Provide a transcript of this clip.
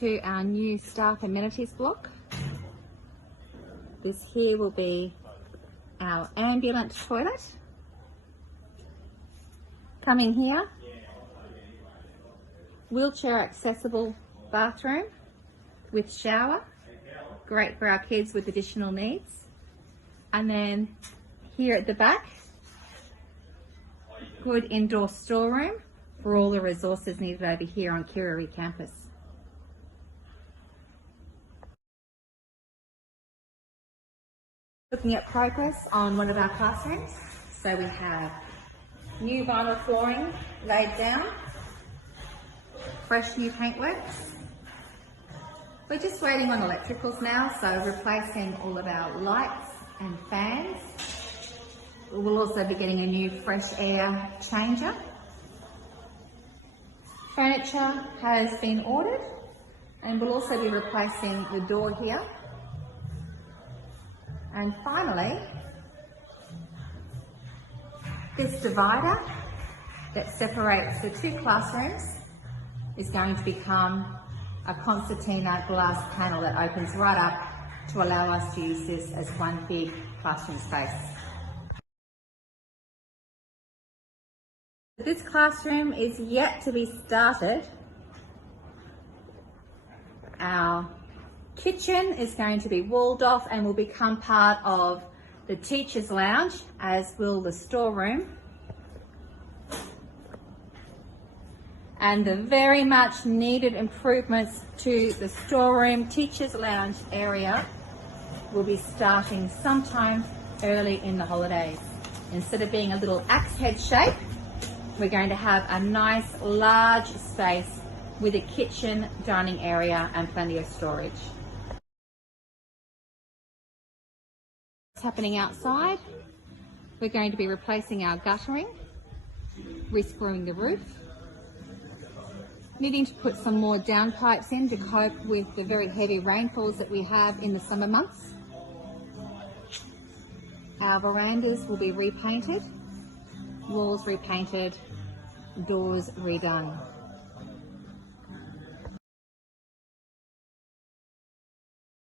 To our new staff amenities block. This here will be our ambulance toilet. Come in here, wheelchair accessible bathroom with shower, great for our kids with additional needs. And then here at the back, good indoor storeroom for all the resources needed over here on Kerriri campus. Looking at progress on one of our classrooms. So we have new vinyl flooring laid down, fresh new paintworks. We're just waiting on electricals now, so replacing all of our lights and fans. We'll also be getting a new fresh air changer. Furniture has been ordered, and we'll also be replacing the door here. And finally, this divider that separates the two classrooms is going to become a concertina glass panel that opens right up to allow us to use this as one big classroom space. This classroom is yet to be started. Our kitchen is going to be walled off and will become part of the teacher's lounge, as will the storeroom. And the very much needed improvements to the storeroom teacher's lounge area will be starting sometime early in the holidays. Instead of being a little axe head shape, we're going to have a nice large space with a kitchen, dining area and plenty of storage. What's happening outside? We're going to be replacing our guttering, re-screwing the roof, needing to put some more downpipes in to cope with the very heavy rainfalls that we have in the summer months. Our verandas will be repainted, walls repainted, doors redone.